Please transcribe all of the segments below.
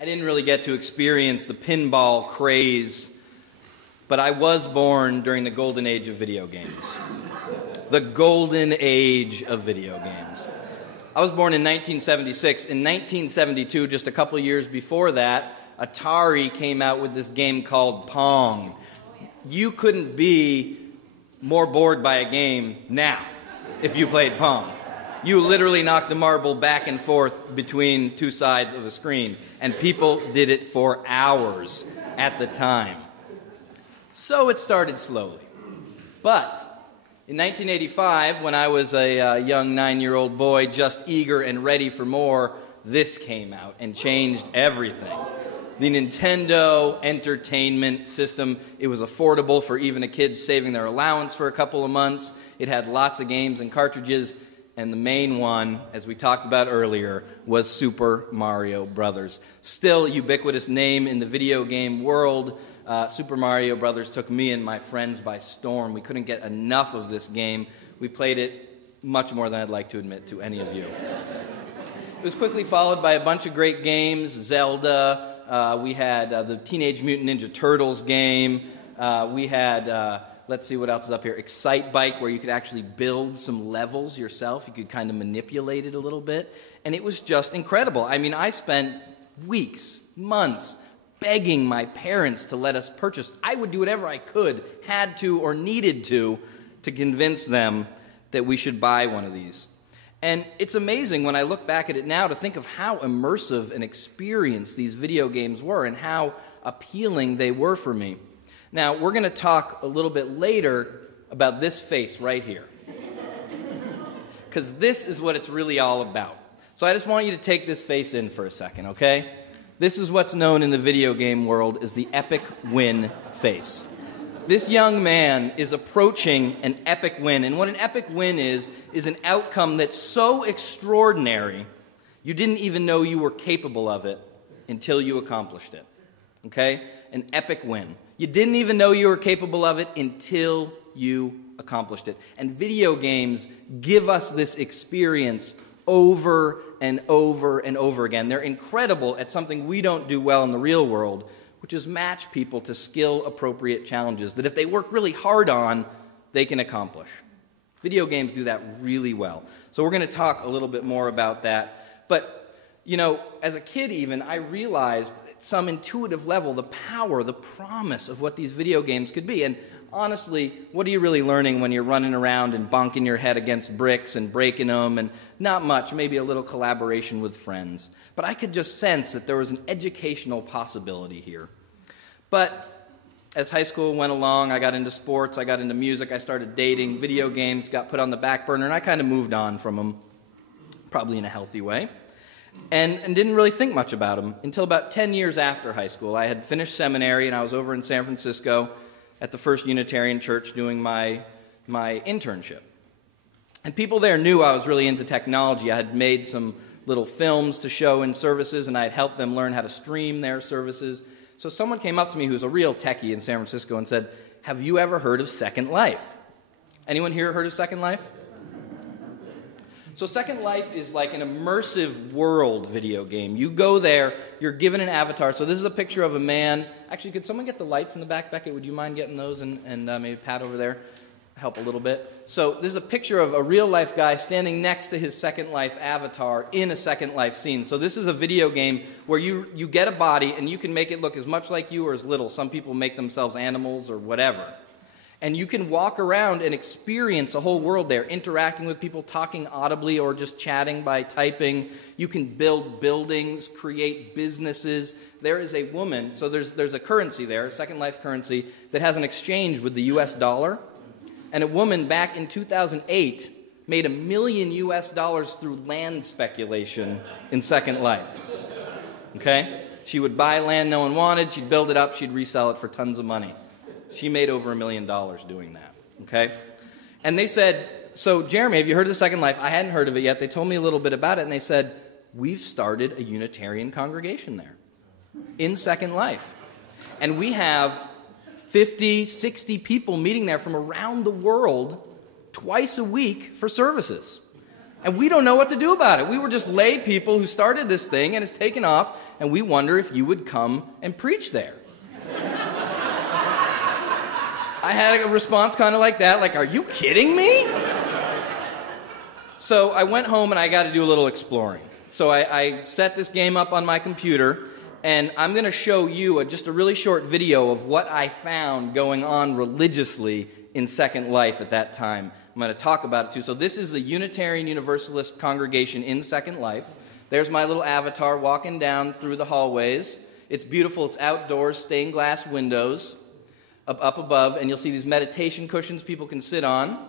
I didn't really get to experience the pinball craze, but I was born during the golden age of video games. The golden age of video games. I was born in 1976. In 1972, just a couple years before that, Atari came out with this game called Pong. You couldn't be more bored by a game now if you played Pong. You literally knocked a marble back and forth between two sides of a screen, and people did it for hours at the time. So it started slowly. But in 1985, when I was a young 9-year-old boy just eager and ready for more, this came out and changed everything. The Nintendo Entertainment System. It was affordable for even a kid saving their allowance for a couple of months. It had lots of games and cartridges. And the main one, as we talked about earlier, was Super Mario Brothers. Still a ubiquitous name in the video game world. Super Mario Brothers took me and my friends by storm. We couldn't get enough of this game. We played it much more than I'd like to admit to any of you. It was quickly followed by a bunch of great games. Zelda. We had the Teenage Mutant Ninja Turtles game. We had... let's see what else is up here. Excitebike, where you could actually build some levels yourself. You could kind of manipulate it a little bit. And it was just incredible. I mean, I spent weeks, months, begging my parents to let us purchase. I would do whatever I could, had to or needed to convince them that we should buy one of these. And it's amazing when I look back at it now to think of how immersive an experience these video games were and how appealing they were for me. Now, we're going to talk a little bit later about this face right here. Because this is what it's really all about. So I just want you to take this face in for a second, okay? This is what's known in the video game world as the epic win face. This young man is approaching an epic win. And what an epic win is an outcome that's so extraordinary, you didn't even know you were capable of it until you accomplished it. Okay? An epic win. You didn't even know you were capable of it until you accomplished it. And video games give us this experience over and over and over again. They're incredible at something we don't do well in the real world, which is match people to skill-appropriate challenges that if they work really hard on, they can accomplish. Video games do that really well. So we're going to talk a little bit more about that. But, you know, as a kid even, I realized at some intuitive level the power, the promise of what these video games could be. And honestly, what are you really learning when you're running around and bonking your head against bricks and breaking them? And not much, maybe a little collaboration with friends. But I could just sense that there was an educational possibility here. But as high school went along, I got into sports, I got into music, I started dating, video games got put on the back burner, and I kind of moved on from them, probably in a healthy way. And didn't really think much about them until about 10 years after high school. I had finished seminary, and I was over in San Francisco at the First Unitarian Church doing my internship. And people there knew I was really into technology. I had made some little films to show in services, and I had helped them learn how to stream their services. So someone came up to me who's a real techie in San Francisco and said, "Have you ever heard of Second Life?" Anyone here heard of Second Life? So Second Life is like an immersive world video game. You go there, you're given an avatar. So this is a picture of a man. Actually, could someone get the lights in the back? Beckett, would you mind getting those and maybe Pat over there? Help a little bit. So this is a picture of a real-life guy standing next to his Second Life avatar in a Second Life scene. So this is a video game where you get a body and you can make it look as much like you or as little. Some people make themselves animals or whatever. And you can walk around and experience a whole world there, interacting with people, talking audibly or just chatting by typing. You can build buildings, create businesses. There is a woman, so there's a currency there, a Second Life currency, that has an exchange with the US dollar. And a woman back in 2008 made $1 million through land speculation in Second Life. Okay? She would buy land no one wanted, she'd build it up, she'd resell it for tons of money. She made over $1 million doing that. Okay? And they said, "So Jeremy, have you heard of the Second Life?" I hadn't heard of it yet. They told me a little bit about it, and they said, "We've started a Unitarian congregation there in Second Life. And we have 50, 60 people meeting there from around the world twice a week for services." And we don't know what to do about it. We were just lay people who started this thing, and it's taken off, and we wonder if you would come and preach there. I had a response kind of like that, like, are you kidding me? So I went home and I got to do a little exploring. So I set this game up on my computer, and I'm going to show you just a really short video of what I found going on religiously in Second Life at that time. I'm going to talk about it too. So this is the Unitarian Universalist congregation in Second Life. There's my little avatar walking down through the hallways. It's beautiful. It's outdoors, stained glass windows up above, and you'll see these meditation cushions people can sit on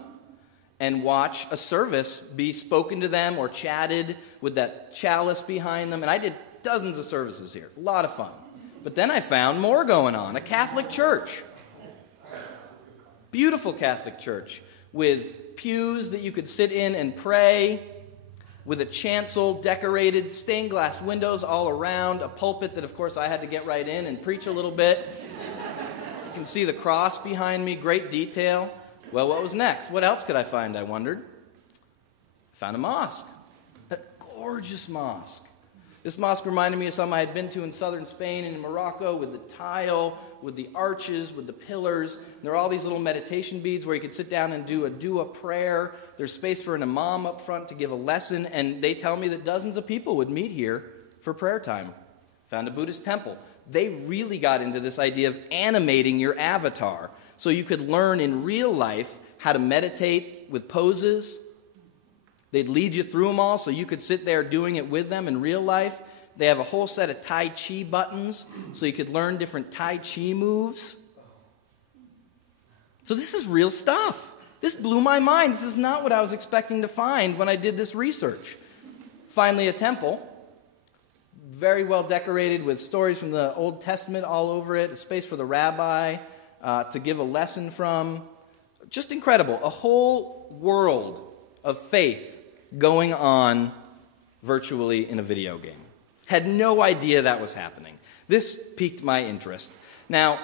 and watch a service be spoken to them or chatted with that chalice behind them. And I did dozens of services here. A lot of fun. But then I found more going on. A Catholic church. Beautiful Catholic church with pews that you could sit in and pray, with a chancel decorated, stained glass windows all around, a pulpit that, of course, I had to get right in and preach a little bit. You can see the cross behind me, great detail. Well, what was next? What else could I find, I wondered? I found a mosque. A gorgeous mosque. This mosque reminded me of some I had been to in southern Spain and in Morocco, with the tile, with the arches, with the pillars. There are all these little meditation beads where you could sit down and do a prayer. There's space for an imam up front to give a lesson, and they tell me that dozens of people would meet here for prayer time. Found a Buddhist temple. They really got into this idea of animating your avatar so you could learn in real life how to meditate with poses. They'd lead you through them all so you could sit there doing it with them in real life. They have a whole set of Tai Chi buttons so you could learn different Tai Chi moves. So this is real stuff. This blew my mind. This is not what I was expecting to find when I did this research. Finally, a temple. Very well decorated with stories from the Old Testament all over it. A space for the rabbi to give a lesson from. Just incredible. A whole world of faith going on virtually in a video game. Had no idea that was happening. This piqued my interest. Now,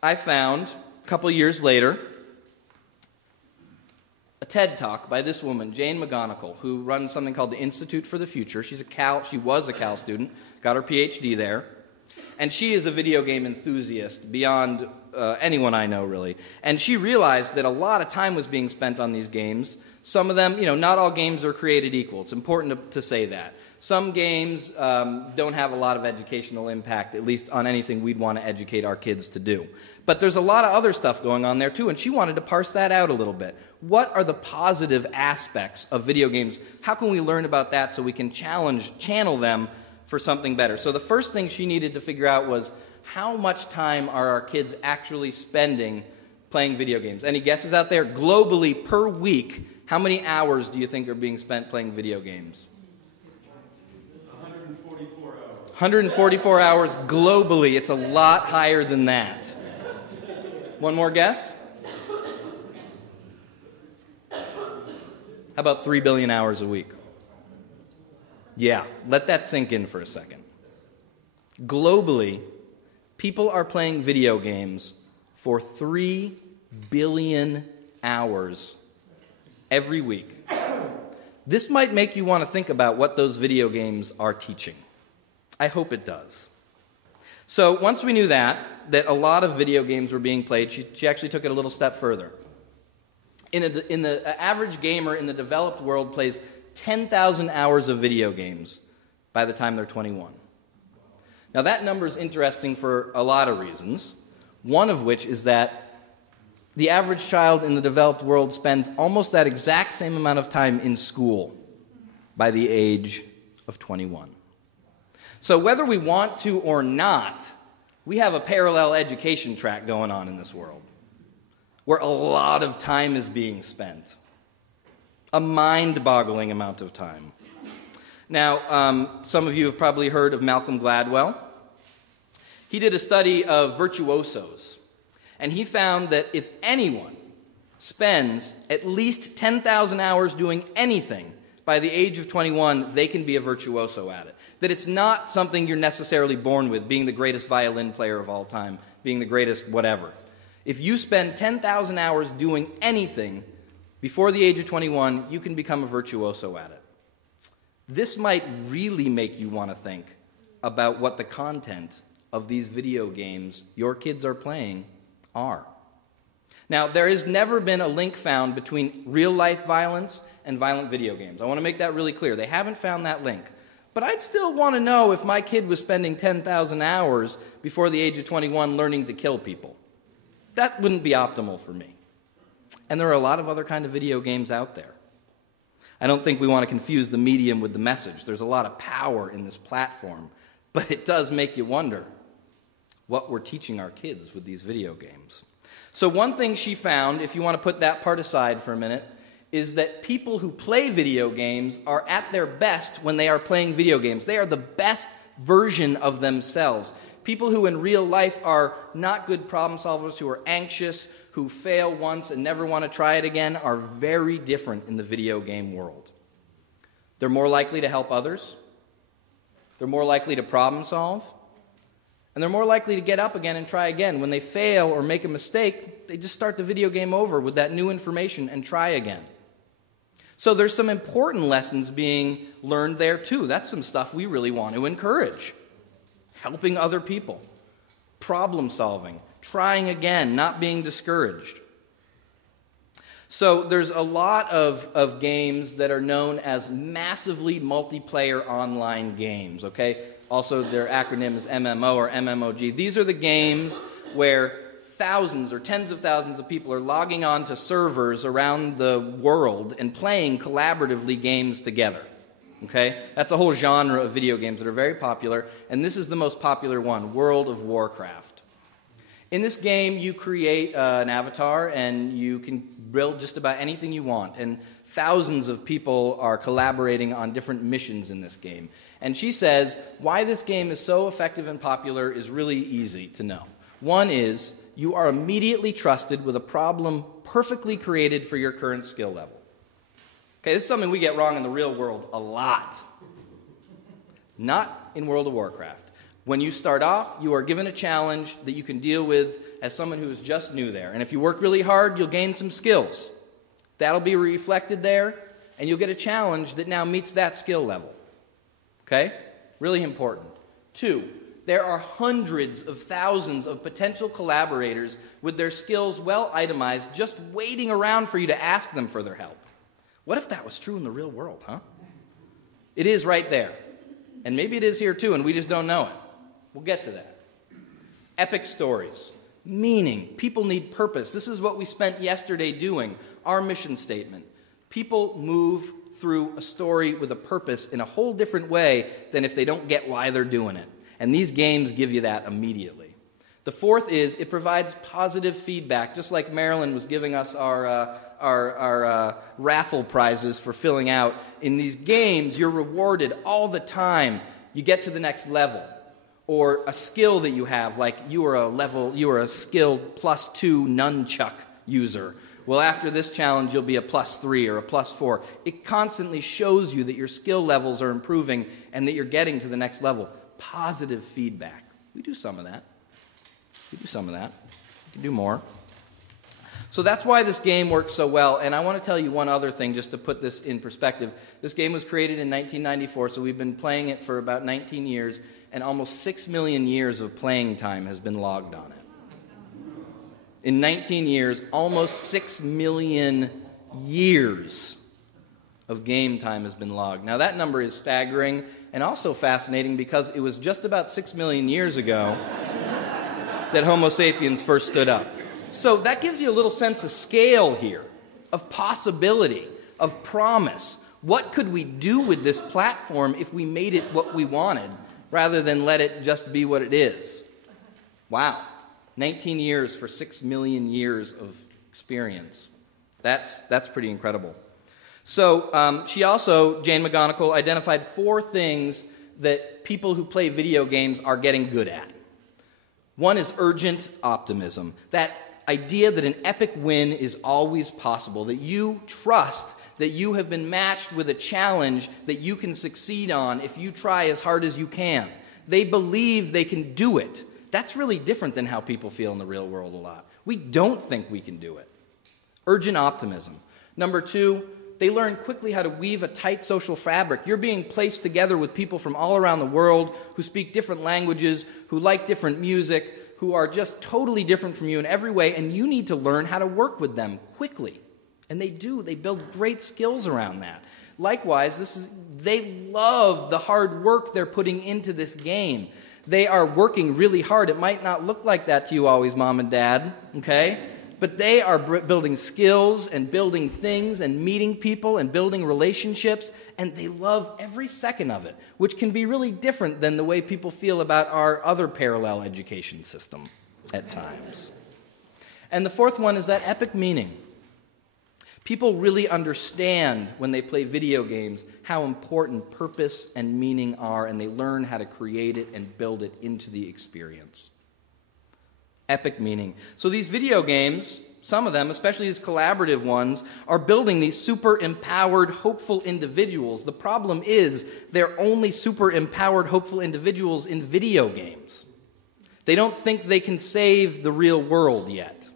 I found, a couple years later, a TED Talk by this woman, Jane McGonigal, who runs something called the Institute for the Future. She was a Cal student, got her PhD there. And she is a video game enthusiast beyond anyone I know, really. And she realized that a lot of time was being spent on these games. Some of them, not all games are created equal. It's important to say that. Some games don't have a lot of educational impact, at least on anything we'd want to educate our kids to do. But there's a lot of other stuff going on there, too, and she wanted to parse that out a little bit. What are the positive aspects of video games? How can we learn about that so we can channel them for something better? So the first thing she needed to figure out was, how much time are our kids actually spending playing video games? Any guesses out there? Globally, per week, how many hours do you think are being spent playing video games? 144 hours globally. It's a lot higher than that. One more guess? How about 3 billion hours a week? Yeah, let that sink in for a second. Globally, people are playing video games for 3 billion hours every week. This might make you want to think about what those video games are teaching. I hope it does. So once we knew that a lot of video games were being played, she actually took it a little step further. In the average gamer in the developed world plays 10,000 hours of video games by the time they're 21. Now that number is interesting for a lot of reasons, one of which is that the average child in the developed world spends almost that exact same amount of time in school by the age of 21. So whether we want to or not, we have a parallel education track going on in this world where a lot of time is being spent. A mind-boggling amount of time. Now, some of you have probably heard of Malcolm Gladwell. He did a study of virtuosos, and he found that if anyone spends at least 10,000 hours doing anything by the age of 21, they can be a virtuoso at it. That it's not something you're necessarily born with, being the greatest violin player of all time, being the greatest whatever. If you spend 10,000 hours doing anything before the age of 21, you can become a virtuoso at it. this might really make you want to think about what the content of these video games your kids are playing are. Now, there has never been a link found between real-life violence and violent video games. I want to make that really clear. They haven't found that link. But I'd still want to know if my kid was spending 10,000 hours before the age of 21 learning to kill people. That wouldn't be optimal for me. And there are a lot of other kind of video games out there. I don't think we want to confuse the medium with the message. There's a lot of power in this platform, but it does make you wonder what we're teaching our kids with these video games. So one thing she found, if you want to put that part aside for a minute, is that people who play video games are at their best when they are playing video games. They are the best version of themselves. People who in real life are not good problem solvers, who are anxious, who fail once and never want to try it again, are very different in the video game world. They're more likely to help others. They're more likely to problem solve. And they're more likely to get up again and try again. When they fail or make a mistake, they just start the video game over with that new information and try again. So there's some important lessons being learned there too. That's some stuff we really want to encourage. Helping other people, problem solving, trying again, not being discouraged. So there's a lot of games that are known as massively multiplayer online games, okay? Also, their acronym is MMO or MMOG. These are the games where thousands or tens of thousands of people are logging on to servers around the world and playing collaboratively games together. Okay? That's a whole genre of video games that are very popular, and this is the most popular one, World of Warcraft. In this game, you create an avatar, and you can build just about anything you want, and thousands of people are collaborating on different missions in this game. And she says why this game is so effective and popular is really easy to know. One is you are immediately trusted with a problem perfectly created for your current skill level. Okay, this is something we get wrong in the real world a lot. Not in World of Warcraft. When you start off, you are given a challenge that you can deal with as someone who is just new there. And if you work really hard, you'll gain some skills. That'll be reflected there, and you'll get a challenge that now meets that skill level. Okay? Really important. 2, there are hundreds of thousands of potential collaborators with their skills well itemized, just waiting around for you to ask them for their help. What if that was true in the real world, huh? It is right there. And maybe it is here too, and we just don't know it. We'll get to that. Epic stories. Meaning. People need purpose. This is what we spent yesterday doing. Our mission statement. People move through a story with a purpose in a whole different way than if they don't get why they're doing it. And these games give you that immediately. The 4th is it provides positive feedback, just like Marilyn was giving us our raffle prizes for filling out. In these games, you're rewarded all the time. You get to the next level. Or a skill that you have, like you are a skilled +2 nunchuck user. Well, after this challenge, you'll be a +3 or a +4. It constantly shows you that your skill levels are improving and that you're getting to the next level. Positive feedback. We do some of that. We can do more. So that's why this game works so well. And I want to tell you one other thing just to put this in perspective. This game was created in 1994, so we've been playing it for about 19 years, and almost 6 million years of playing time has been logged on it. In 19 years, almost 6 million years of game time has been logged. Now that number is staggering and also fascinating because it was just about 6 million years ago that Homo sapiens first stood up. So that gives you a little sense of scale here, of possibility, of promise. What could we do with this platform if we made it what we wanted, rather than let it just be what it is? Wow. 19 years for 6 million years of experience. That's pretty incredible. So she also, Jane McGonigal, identified 4 things that people who play video games are getting good at. One is urgent optimism. That idea that an epic win is always possible, that you trust that you have been matched with a challenge that you can succeed on if you try as hard as you can. They believe they can do it. That's really different than how people feel in the real world a lot. We don't think we can do it. Urgent optimism. Number 2, They learn quickly how to weave a tight social fabric. You're being placed together with people from all around the world who speak different languages, who like different music, who are just totally different from you in every way, and you need to learn how to work with them quickly. And they do. They build great skills around that. Likewise, they love the hard work they're putting into this game. They are working really hard. It might not look like that to you always, Mom and Dad, okay? But they are building skills and building things and meeting people and building relationships, and they love every second of it, which can be really different than the way people feel about our other parallel education system at times. And the fourth one is that epic meaning. People really understand when they play video games how important purpose and meaning are, and they learn how to create it and build it into the experience. Epic meaning. So these video games, some of them, especially these collaborative ones, are building these super empowered, hopeful individuals. The problem is they're only super empowered, hopeful individuals in video games. They don't think they can save the real world yet.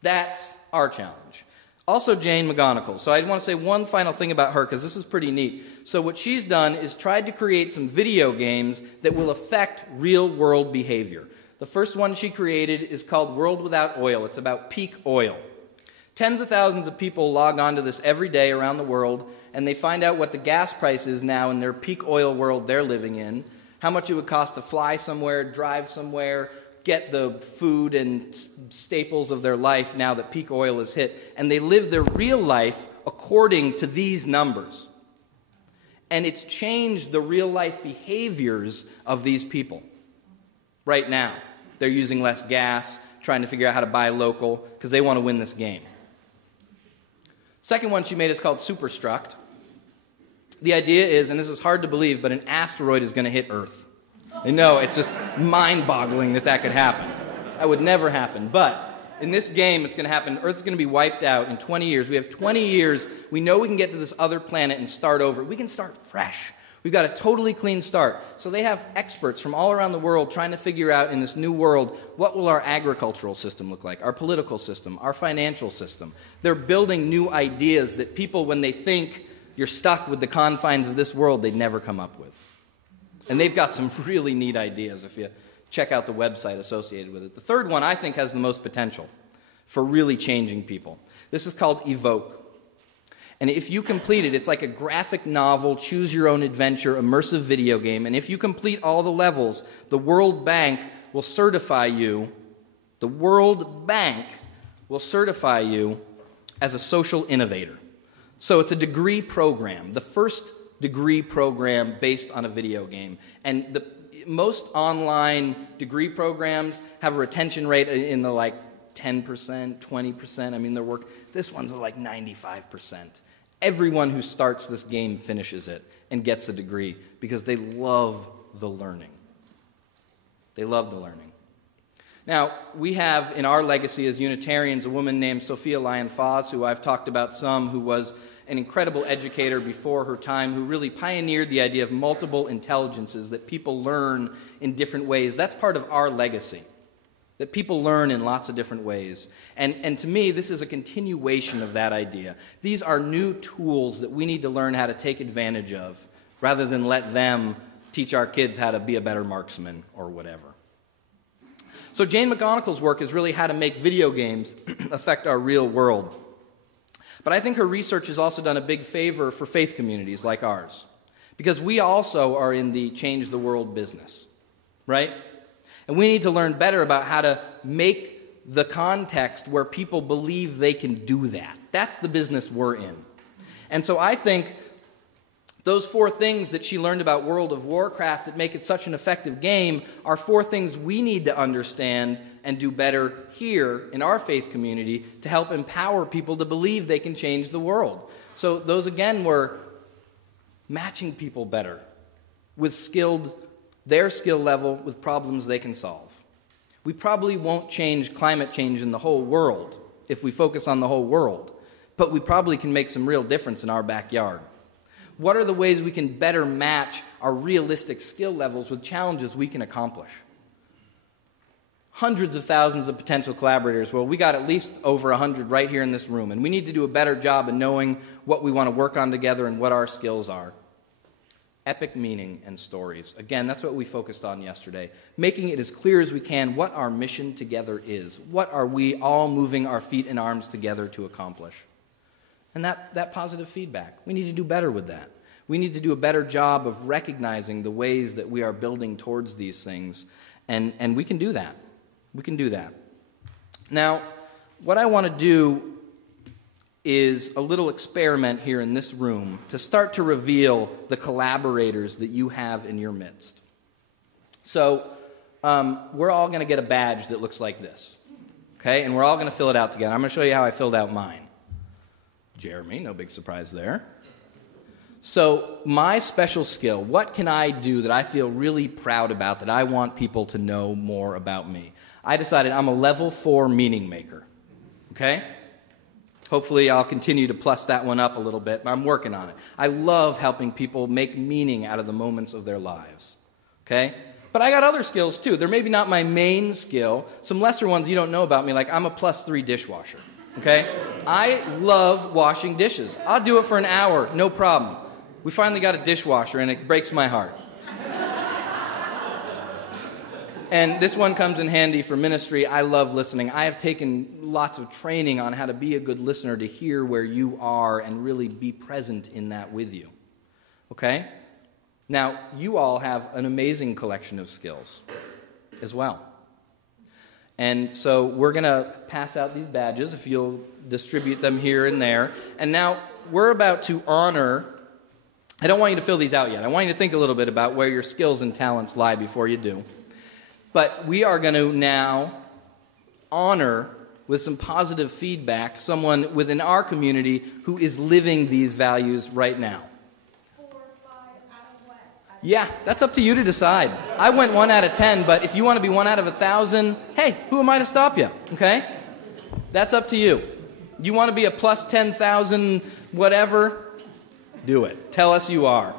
That's our challenge. Also, Jane McGonigal. So I want to say one final thing about her, because this is pretty neat. So what she's done is tried to create some video games that will affect real-world behavior. The first one she created is called World Without Oil. It's about peak oil. Tens of thousands of people log on to this every day around the world, and they find out what the gas price is now in their peak oil world they're living in, how much it would cost to fly somewhere, drive somewhere, get the food and staples of their life now that peak oil is hit, and they live their real life according to these numbers. And it's changed the real-life behaviors of these people right now. They're using less gas, trying to figure out how to buy local, because they want to win this game. Second one she made is called Superstruct. The idea is, and this is hard to believe, but an asteroid is going to hit Earth. I know, it's just mind-boggling that could happen. That would never happen. But in this game, it's going to happen. Earth's going to be wiped out in 20 years. We have 20 years. We know we can get to this other planet and start over. We can start fresh. We've got a totally clean start. So they have experts from all around the world trying to figure out in this new world, what will our agricultural system look like, our political system, our financial system. They're building new ideas that people, when they think you're stuck with the confines of this world, they'd never come up with. And they've got some really neat ideas if you check out the website associated with it. The third one, I think, has the most potential for really changing people. This is called Evoke. And if you complete it, it's like a graphic novel, choose-your-own-adventure, immersive video game. And if you complete all the levels, the World Bank will certify you, as a social innovator. So it's a degree program, the first degree program based on a video game. And most online degree programs have a retention rate in the 10%, 20%. I mean, this one's like 95%. Everyone who starts this game finishes it and gets a degree because they love the learning. They love the learning. Now, we have in our legacy as Unitarians a woman named Sophia Lyon-Fahs, who I've talked about some, who was an incredible educator before her time, who really pioneered the idea of multiple intelligences, that people learn in different ways. That's part of our legacy, that people learn in lots of different ways. And to me, this is a continuation of that idea. These are new tools that we need to learn how to take advantage of, rather than let them teach our kids how to be a better marksman or whatever. So Jane McGonigal's work is really how to make video games affect our real world. But I think her research has also done a big favor for faith communities like ours, because we also are in the change the world business, right? And we need to learn better about how to make the context where people believe they can do that. That's the business we're in. And so I think those 4 things that she learned about World of Warcraft that make it such an effective game are 4 things we need to understand and do better here in our faith community to help empower people to believe they can change the world. So those, again, were matching people better with their skill level with problems they can solve. We probably won't change climate change in the whole world if we focus on the whole world, but we probably can make some real difference in our backyard. What are the ways we can better match our realistic skill levels with challenges we can accomplish? hundreds of thousands of potential collaborators. Well, we got at least over 100 right here in this room, and we need to do a better job in knowing what we want to work on together and what our skills are. Epic meaning and stories. Again, that's what we focused on yesterday. Making it as clear as we can what our mission together is. What are we all moving our feet and arms together to accomplish? And that positive feedback. We need to do better with that. We need to do a better job of recognizing the ways that we are building towards these things. And we can do that. We can do that. Now, what I want to do is a little experiment here in this room to start to reveal the collaborators that you have in your midst. So, we're all going to get a badge that looks like this. Okay? And we're all going to fill it out together. I'm going to show you how I filled out mine. Jeremy, no big surprise there. So, my special skill, what can I do that I feel really proud about, that I want people to know more about me? I decided I'm a level 4 meaning maker. Okay? Hopefully I'll continue to plus that one up a little bit, but I'm working on it. I love helping people make meaning out of the moments of their lives. Okay? But I got other skills too. They're maybe not my main skill. Some lesser ones you don't know about me, like I'm a +3 dishwasher. Okay? I love washing dishes. I'll do it for an hour, no problem. We finally got a dishwasher, and it breaks my heart. And this one comes in handy for ministry. I love listening. I have taken lots of training on how to be a good listener, to hear where you are and really be present in that with you. Okay? Now, you all have an amazing collection of skills as well. And so we're going to pass out these badges, if you'll distribute them here and there. And now we're about to honor. I don't want you to fill these out yet. I want you to think a little bit about where your skills and talents lie before you do. But we are going to now honor, with some positive feedback, someone within our community who is living these values right now. 4 or 5 out of what? Yeah, that's up to you to decide. I went 1 out of 10, but if you want to be 1 out of 1,000, hey, who am I to stop you? Okay? That's up to you. You want to be a plus 10,000 whatever? Do it. Tell us you are.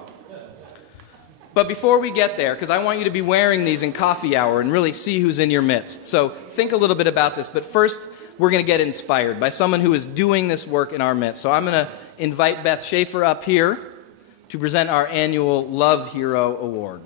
But before we get there, because I want you to be wearing these in coffee hour and really see who's in your midst. So think a little bit about this. But first, we're going to get inspired by someone who is doing this work in our midst. So I'm going to invite Beth Schaefer up here to present our annual Love Hero Award.